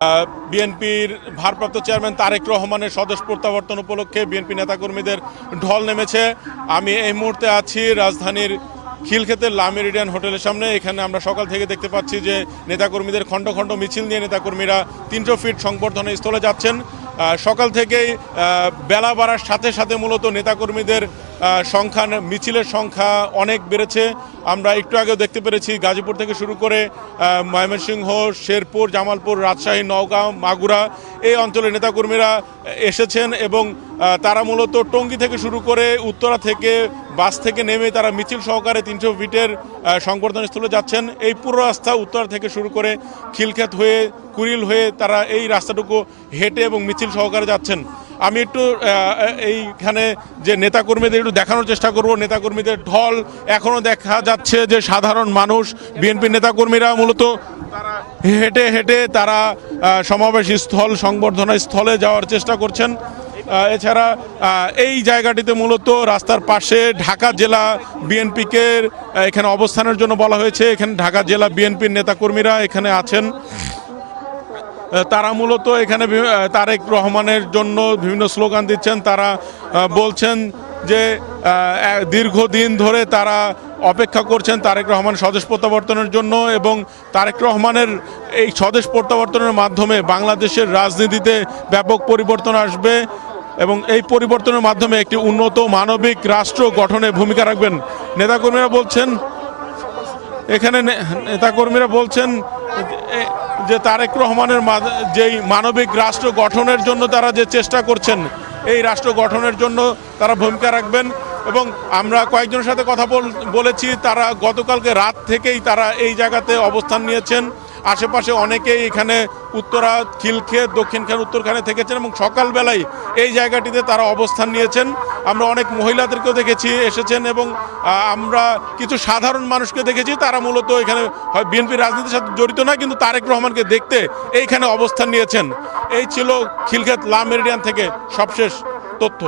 বিএনপির ভারপ্রাপ্ত চেয়ারম্যান তারেক রহমানের স্বদেশ প্রত্যাবর্তন উপলক্ষে বিএনপি নেতাকর্মীদের ঢল নেমেছে। আমি এই মুহূর্তে আছি রাজধানীর খিলক্ষেতের লা মেরিডিয়ান হোটেলের সামনে। এখানে আমরা সকাল থেকে দেখতে পাচ্ছি যে নেতাকর্মীদের খণ্ড খণ্ড মিছিল নিয়ে নেতাকর্মীরা 300 ফিট সংবর্ধনা স্থলে যাচ্ছেন। সকাল থেকেই বেলা বাড়ার সাথে সাথে মূলত নেতাকর্মীদের সংখ্যা, মিছিলের সংখ্যা অনেক বেড়েছে। আমরা একটু আগেও দেখতে পেরেছি গাজীপুর থেকে শুরু করে ময়মনসিংহ, শেরপুর, জামালপুর, রাজশাহী, নওগাঁ, মাগুরা এই অঞ্চলের নেতাকর্মীরা এসেছেন এবং তারা মূলত টঙ্গী থেকে শুরু করে উত্তরা থেকে বাস থেকে নেমে তারা মিছিল সহকারে 300 ফিটের সংবর্ধনা স্থলে যাচ্ছেন। এই পুরো রাস্তা উত্তরা থেকে শুরু করে খিলক্ষেত হয়ে কুড়িল হয়ে তারা এই রাস্তাটুকু হেঁটে এবং মিছিল সহকারে যাচ্ছেন। আমি একটু এইখানে যে নেতাকর্মীদের একটু দেখানোর চেষ্টা করব। নেতাকর্মীদের ঢল এখনও দেখা যাচ্ছে যে সাধারণ মানুষ, বিএনপির নেতাকর্মীরা মূলত তারা হেঁটে হেঁটে তারা সমাবেশ স্থল, সংবর্ধনা স্থলে যাওয়ার চেষ্টা করছেন। এছাড়া এই জায়গাটিতে মূলত রাস্তার পাশে ঢাকা জেলা বিএনপিকে এখানে অবস্থানের জন্য বলা হয়েছে। এখানে ঢাকা জেলা বিএনপির নেতাকর্মীরা এখানে আছেন। তারা মূলত এখানে তারেক রহমানের জন্য বিভিন্ন স্লোগান দিচ্ছেন। তারা বলছেন যে দীর্ঘদিন ধরে তারা অপেক্ষা করছেন তারেক রহমান স্বদেশ প্রত্যাবর্তনের জন্য এবং তারেক রহমানের এই স্বদেশ প্রত্যাবর্তনের মাধ্যমে বাংলাদেশের রাজনীতিতে ব্যাপক পরিবর্তন আসবে এবং এই পরিবর্তনের মাধ্যমে একটি উন্নত মানবিক রাষ্ট্র গঠনে ভূমিকা রাখবেন। নেতাকর্মীরা বলছেন যে তারেক রহমানের যেই মানবিক রাষ্ট্র গঠনের জন্য তারা যে চেষ্টা করছেন, এই রাষ্ট্র গঠনের জন্য তারা ভূমিকা রাখবেন। এবং আমরা কয়েকজনের সাথে কথা বলেছি, তারা গতকালকে রাত থেকেই তারা এই জায়গাতে অবস্থান নিয়েছেন। আশেপাশে অনেকেই এখানে উত্তরা, খিলক্ষেত, দক্ষিণখান, উত্তরখানে থেকেছেন এবং সকালবেলায় এই জায়গাটিতে তারা অবস্থান নিয়েছেন। আমরা অনেক মহিলাদেরকেও দেখেছি এসেছেন এবং আমরা কিছু সাধারণ মানুষকে দেখেছি। তারা মূলত এখানে বিএনপির রাজনীতির সাথে জড়িত না, কিন্তু তারেক রহমানকে দেখতে এইখানে অবস্থান নিয়েছেন। এই ছিল খিলক্ষেত লা মেরিডিয়ান থেকে সবশেষ তথ্য।